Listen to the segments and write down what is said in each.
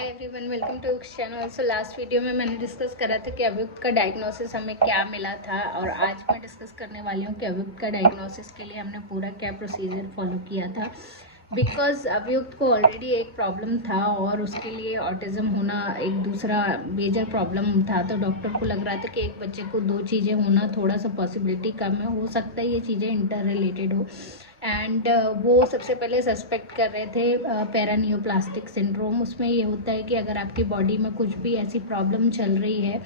Hi everyone, welcome to channel. So last video में मैंने discuss करा था कि अव्युक्त का डायग्नोसिस हमें क्या मिला था, और आज मैं डिस्कस करने वाली हूँ कि अव्युक्त का डायग्नोसिस के लिए हमने पूरा क्या प्रोसीजर फॉलो किया था। बिकॉज अव्युक्त को ऑलरेडी एक प्रॉब्लम था और उसके लिए ऑटिज्म होना एक दूसरा मेजर प्रॉब्लम था, तो डॉक्टर को लग रहा था कि एक बच्चे को दो चीज़ें होना थोड़ा सा पॉसिबिलिटी कम है, हो सकता है ये चीज़ें इंटर रिलेटेड हो। एंड वो सबसे पहले सस्पेक्ट कर रहे थे पैरानियोप्लास्टिक सिंड्रोम। उसमें ये होता है कि अगर आपकी बॉडी में कुछ भी ऐसी प्रॉब्लम चल रही है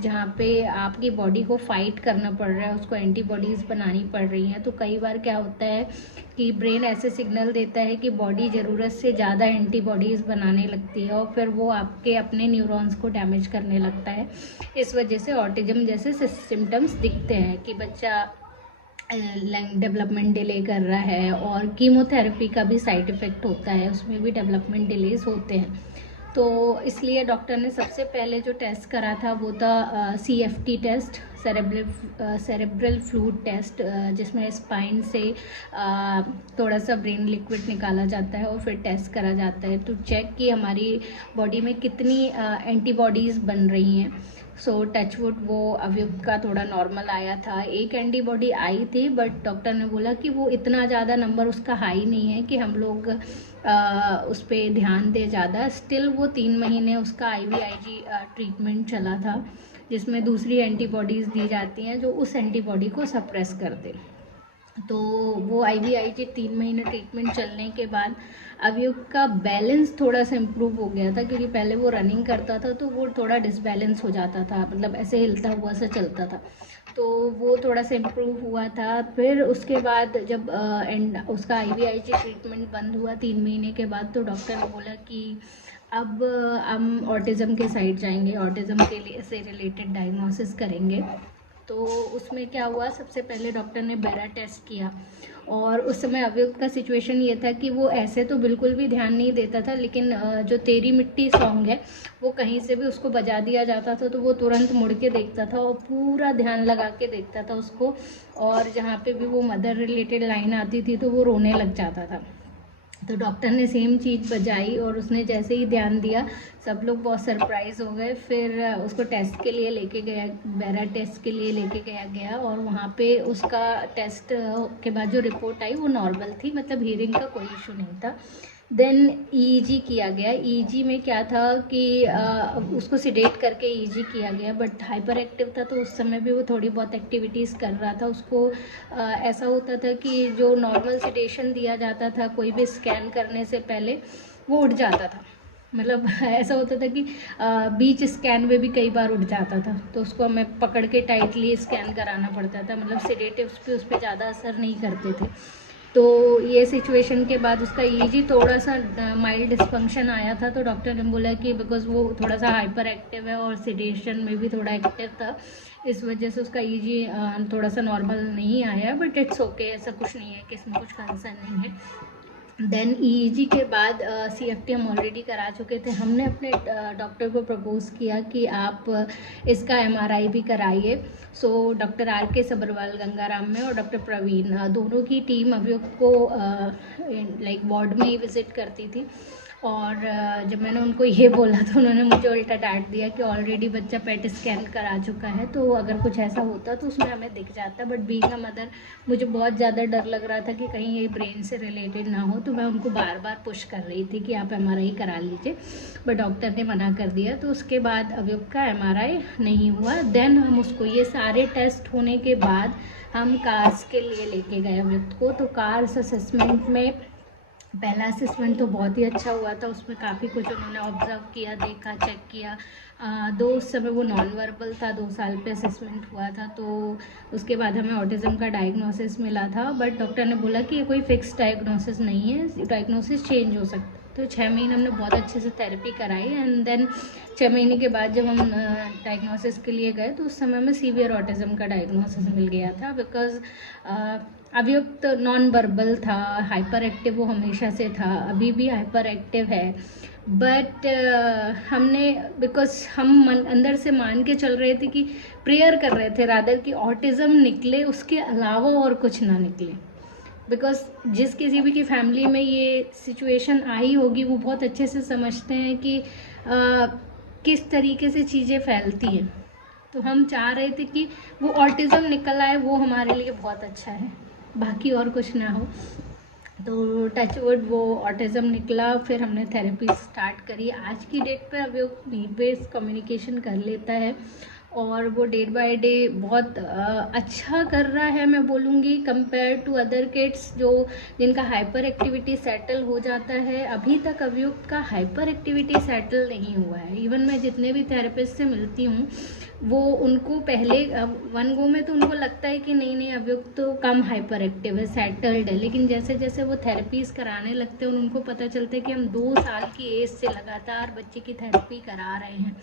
जहाँ पे आपकी बॉडी को फाइट करना पड़ रहा है, उसको एंटीबॉडीज़ बनानी पड़ रही हैं, तो कई बार क्या होता है कि ब्रेन ऐसे सिग्नल देता है कि बॉडी ज़रूरत से ज़्यादा एंटीबॉडीज़ बनाने लगती है और फिर वो आपके अपने न्यूरॉन्स को डैमेज करने लगता है। इस वजह से ऑटिज्म जैसे सिम्टम्स दिखते हैं कि बच्चा लंग डेवलपमेंट डिले कर रहा है, और कीमोथेरेपी का भी साइड इफ़ेक्ट होता है, उसमें भी डेवलपमेंट डिलेज होते हैं। तो इसलिए डॉक्टर ने सबसे पहले जो टेस्ट करा था वो था CFT test, cerebral fluid test, जिसमें स्पाइन से थोड़ा सा ब्रेन लिक्विड निकाला जाता है और फिर टेस्ट करा जाता है टू चेक कि हमारी बॉडी में कितनी एंटीबॉडीज़ बन रही हैं। सो टचवुड वो अव्युक्त का थोड़ा नॉर्मल आया था, एक एंटीबॉडी आई थी, बट डॉक्टर ने बोला कि वो इतना ज़्यादा नंबर उसका हाई नहीं है कि हम लोग उस पर ध्यान दें ज़्यादा। स्टिल वो 3 महीने उसका IVIG ट्रीटमेंट चला था, जिसमें दूसरी एंटीबॉडीज़ दी जाती हैं जो उस एंटीबॉडी को सप्रेस कर दे। तो वो IVIG 3 महीने ट्रीटमेंट चलने के बाद अव्युक्त का बैलेंस थोड़ा सा इम्प्रूव हो गया था, क्योंकि पहले वो रनिंग करता था तो वो थोड़ा डिसबैलेंस हो जाता था, मतलब ऐसे हिलता हुआ सा चलता था, तो वो थोड़ा सा इम्प्रूव हुआ था। फिर उसके बाद जब उसका IVIG ट्रीटमेंट बंद हुआ 3 महीने के बाद, तो डॉक्टर ने बोला कि अब हम ऑटिज़म के साइड जाएंगे, ऑटिज़म के लिए से रिलेटेड डायग्नोसिस करेंगे। तो उसमें क्या हुआ, सबसे पहले डॉक्टर ने बेरा टेस्ट किया, और उस समय अव्युक्त का सिचुएशन ये था कि वो ऐसे तो बिल्कुल भी ध्यान नहीं देता था, लेकिन जो तेरी मिट्टी सॉन्ग है वो कहीं से भी उसको बजा दिया जाता था तो वो तुरंत मुड़ के देखता था और पूरा ध्यान लगा के देखता था उसको, और जहाँ पे भी वो मदर रिलेटेड लाइन आती थी तो वो रोने लग जाता था। तो डॉक्टर ने सेम चीज़ बजाई और उसने जैसे ही ध्यान दिया सब लोग बहुत सरप्राइज़ हो गए। फिर उसको टेस्ट के लिए लेके गया, बेरा टेस्ट के लिए लेके गया और वहाँ पे उसका टेस्ट के बाद जो रिपोर्ट आई वो नॉर्मल थी, मतलब हीयरिंग का कोई इशू नहीं था। देन EEG किया गया। EEG में क्या था कि उसको सिडेट करके EEG किया गया, बट हाइपर एक्टिव था तो उस समय भी वो थोड़ी बहुत एक्टिविटीज़ कर रहा था। उसको ऐसा होता था कि जो नॉर्मल सिडेशन दिया जाता था कोई भी स्कैन करने से पहले, वो उठ जाता था, मतलब ऐसा होता था कि बीच स्कैन में भी कई बार उठ जाता था, तो उसको हमें पकड़ के टाइटली स्कैन कराना पड़ता था, मतलब सिडेटिव्स पे उस पर ज़्यादा असर नहीं करते थे। तो ये सिचुएशन के बाद उसका EEG थोड़ा सा माइल्ड डिस्फंक्शन आया था, तो डॉक्टर ने बोला कि बिकॉज वो थोड़ा सा हाइपर एक्टिव है और सिडेशन में भी थोड़ा एक्टिव था, इस वजह से उसका EEG थोड़ा सा नॉर्मल नहीं आया, बट इट्स ओके, ऐसा कुछ नहीं है कि इसमें कुछ कंसर्न नहीं है। देन EEG के बाद CFT हम ऑलरेडी करा चुके थे। हमने अपने डॉक्टर को प्रपोज़ किया कि आप इसका MRI भी कराइए। So doctor RK Sabharwal Gangaram में और डॉक्टर प्रवीण, दोनों की टीम अव्युक्त को लाइक वार्ड में ही विज़िट करती थी, और जब मैंने उनको ये बोला तो उन्होंने मुझे उल्टा डांट दिया कि ऑलरेडी बच्चा पेट स्कैन करा चुका है, तो अगर कुछ ऐसा होता तो उसमें हमें दिख जाता, बट बीइंग अ मदर मुझे बहुत ज़्यादा डर लग रहा था कि कहीं ये ब्रेन से रिलेटेड ना हो, तो मैं उनको बार बार पुश कर रही थी कि आप MRI करा लीजिए, बट डॉक्टर ने मना कर दिया। तो उसके बाद अव्युक्त का MRI नहीं हुआ। देन हम उसको ये सारे टेस्ट होने के बाद हम कार्स के लिए लेके गए अव्युक्त को। तो कार्स असेसमेंट में पहला असेसमेंट तो बहुत ही अच्छा हुआ था, उसमें काफ़ी कुछ उन्होंने ऑब्जर्व किया, देखा, चेक किया। उस समय वो नॉन वर्बल था, 2 साल पे असेसमेंट हुआ था, तो उसके बाद हमें ऑटिज़म का डायग्नोसिस मिला था, बट डॉक्टर ने बोला कि ये कोई फिक्स डायग्नोसिस नहीं है, डायग्नोसिस चेंज हो सकता है। तो 6 महीने हमने बहुत अच्छे से थेरेपी कराई, एंड देन 6 महीने के बाद जब हम डायग्नोसिस के लिए गए तो उस समय में सीवियर ऑटिज़म का डायग्नोसिस मिल गया था, बिकॉज अव्युक्त नॉन वर्बल था, हाइपर एक्टिव वो हमेशा से था, अभी भी हाइपर एक्टिव है, बट हमने बिकॉज हम अंदर से मान के चल रहे थे कि प्रेयर कर रहे थे रादर कि ऑटिज़म निकले, उसके अलावा और कुछ ना निकले। बिकॉज जिस किसी भी की फैमिली में ये सिचुएशन आई होगी वो बहुत अच्छे से समझते हैं कि किस तरीके से चीज़ें फैलती हैं। तो हम चाह रहे थे कि वो ऑटिज़म निकल आए, वो हमारे लिए बहुत अच्छा है, बाकी और कुछ ना हो। तो टचवुड वो ऑटिज़म निकला, फिर हमने थेरेपी स्टार्ट करी। आज की डेट पे अभी वो नीड बेस्ड कम्युनिकेशन कर लेता है और वो डे बाय डे बहुत अच्छा कर रहा है, मैं बोलूँगी, कंपेयर टू अदर किड्स जो जिनका हाइपर एक्टिविटी सेटल हो जाता है। अभी तक अभियुक्त का हाइपर एक्टिविटी सेटल नहीं हुआ है। इवन मैं जितने भी थेरेपिस्ट से मिलती हूँ वो उनको पहले वन गो में तो उनको लगता है कि नहीं नहीं अभियुक्त तो कम हाइपर एक्टिव है, सेटल्ड है, लेकिन जैसे जैसे वो थेरेपीज कराने लगते हैं उनको पता चलता है कि हम 2 साल की एज से लगातार बच्चे की थेरेपी करा रहे हैं,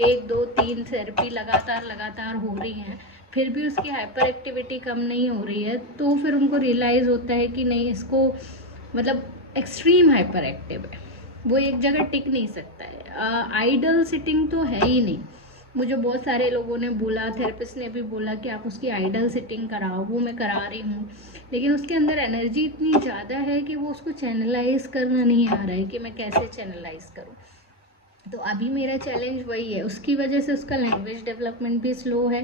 1 2 3 थेरेपी लगातार हो रही हैं, फिर भी उसकी हाइपर एक्टिविटी कम नहीं हो रही है। तो फिर उनको रियलाइज़ होता है कि नहीं, इसको मतलब एक्सट्रीम हाइपर एक्टिव है, वो एक जगह टिक नहीं सकता है। आइडल सिटिंग तो है ही नहीं। मुझे बहुत सारे लोगों ने बोला, थेरेपिस्ट ने भी बोला कि आप उसकी आइडल सिटिंग कराओ, वो मैं करा रही हूँ, लेकिन उसके अंदर एनर्जी इतनी ज़्यादा है कि वो उसको चैनलाइज करना नहीं आ रहा है कि मैं कैसे चैनलाइज करूँ। तो अभी मेरा चैलेंज वही है, उसकी वजह से उसका लैंग्वेज डेवलपमेंट भी स्लो है।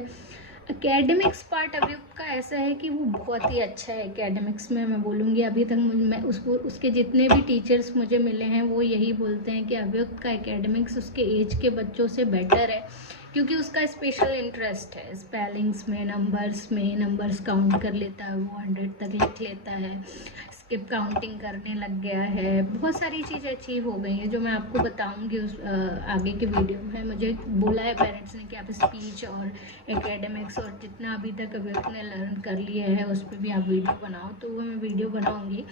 एकेडमिक्स पार्ट अभियुक्त का ऐसा है कि वो बहुत ही अच्छा है एकेडमिक्स में, मैं बोलूँगी। अभी तक मैं उसके जितने भी टीचर्स मुझे मिले हैं वो यही बोलते हैं कि अभियुक्त का एकेडमिक्स उसके एज के बच्चों से बेटर है, क्योंकि उसका स्पेशल इंटरेस्ट है स्पेलिंग्स में, नंबर्स काउंट कर लेता है, वो 100 तक लिख लेता है, स्किप काउंटिंग करने लग गया है, बहुत सारी चीज़ें अचीव हो गई हैं जो मैं आपको बताऊंगी उस आगे के वीडियो में। मुझे बोला है पेरेंट्स ने कि आप स्पीच और एकेडमिक्स और जितना अभी तक अभी अपने लर्न कर लिए हैं उस पर भी आप वीडियो बनाओ, तो वो मैं वीडियो बनाऊंगी।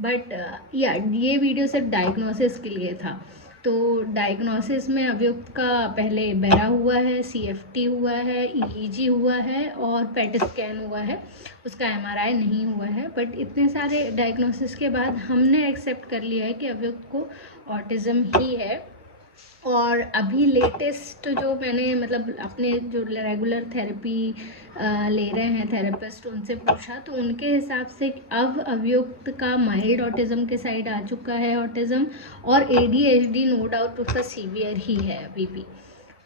बट या ये वीडियो सिर्फ डायग्नोसिस के लिए था। तो डायग्नोसिस में अभियुक्त का पहले बेरा हुआ है, CFT हुआ है, EEG हुआ है और पेट स्कैन हुआ है, उसका MRI नहीं हुआ है। बट इतने सारे डायग्नोसिस के बाद हमने एक्सेप्ट कर लिया है कि अभियुक्त को ऑटिज़म ही है। और अभी लेटेस्ट जो मैंने मतलब अपने जो रेगुलर थेरेपी ले रहे हैं थेरेपिस्ट, उनसे पूछा तो उनके हिसाब से अब अभियुक्त का माइल्ड ऑटिज़म के साइड आ चुका है ऑटिज़म, और ADHD नो डाउट उसका सीवियर ही है अभी भी।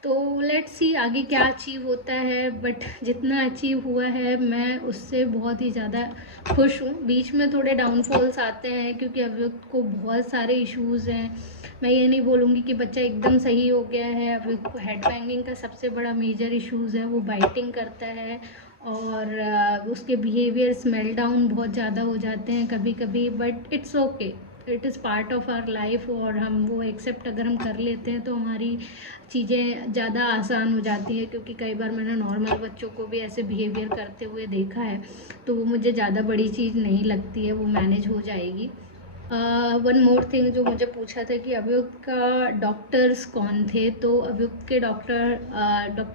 तो लेट्स सी आगे क्या अचीव होता है, बट जितना अचीव हुआ है मैं उससे बहुत ही ज़्यादा खुश हूँ। बीच में थोड़े डाउनफॉल्स आते हैं क्योंकि अभियुक्त को बहुत सारे इश्यूज़ हैं। मैं ये नहीं बोलूँगी कि बच्चा एकदम सही हो गया है। अभियुक्त को हेड बैंगिंग का सबसे बड़ा मेजर इश्यूज़ है, वो बाइटिंग करता है और उसके बिहेवियर्स मेल्टडाउन बहुत ज़्यादा हो जाते हैं कभी कभी, but it's okay, it is part of our life. और हम वो एक्सेप्ट अगर हम कर लेते हैं तो हमारी चीज़ें ज़्यादा आसान हो जाती है, क्योंकि कई बार मैंने नॉर्मल बच्चों को भी ऐसे बिहेवियर करते हुए देखा है, तो वो मुझे ज़्यादा बड़ी चीज़ नहीं लगती है, वो मैनेज हो जाएगी। वन मोर थिंग जो मुझे पूछा था कि अभियुक्त का डॉक्टर्स कौन थे, तो अभियुक्त के डॉक्टर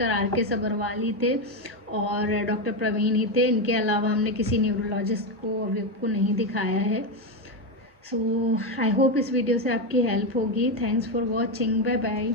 RK सबरवाल ही थे और डॉक्टर प्रवीण ही थे। इनके अलावा हमने किसी न्यूरोलॉजिस्ट को अभियुक्त को नहीं दिखाया है। सो आई होप इस वीडियो से आपकी हेल्प होगी। Thanks for watching, bye bye.